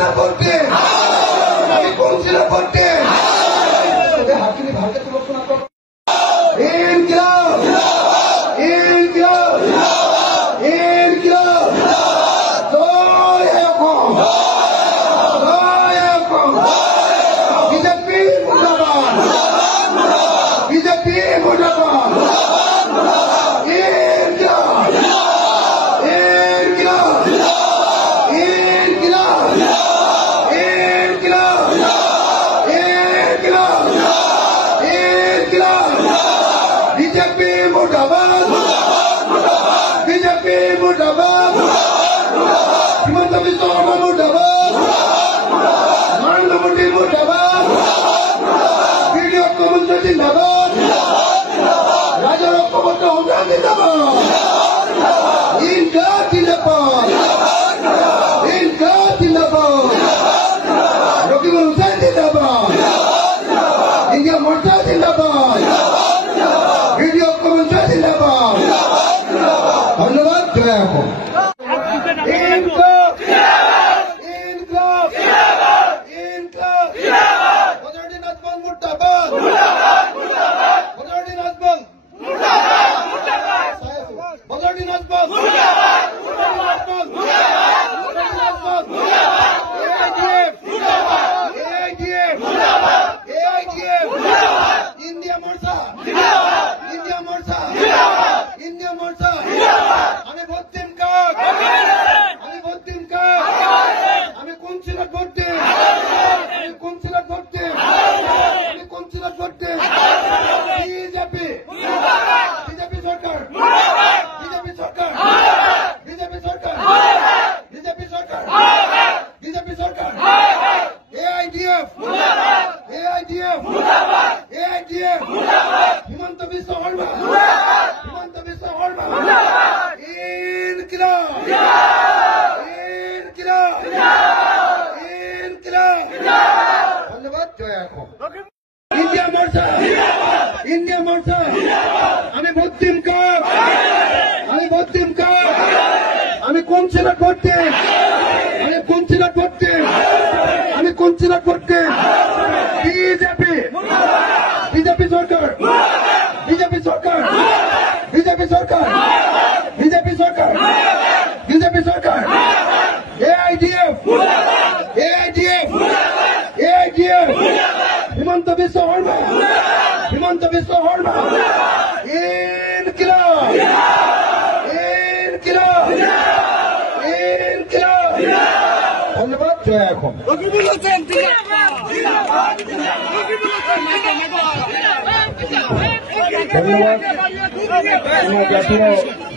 আমি বলতেন আমি কোন ছিল করতে হাকিনি ভারতের ঘোষণা কর बीजेपी मुर्दाबाद बीजेपी मुर्दाबाद हिमंत बिस्व शर्मा मुर्दाबाद नरेंद्र मोदी मुर्दाबाद वीडियो कमंत्र जिंदाबाद राजा रक्षाबंधन होगा जिंदाबाद इनका जिंदाबाद रकीबुल हुसैन जिंदाबाद इंडिया मोर्चा जिंदाबाद धन्यवाद जय हो हिमंत बिस्व शर्मा धन्यवाद जय हो इंडिया मोर्चा আমি কোন ছিল করতে बीजेपी सरकार AIDF हिमंत बिस्व शर्मा धन्यवाद जय हो धन्यवाद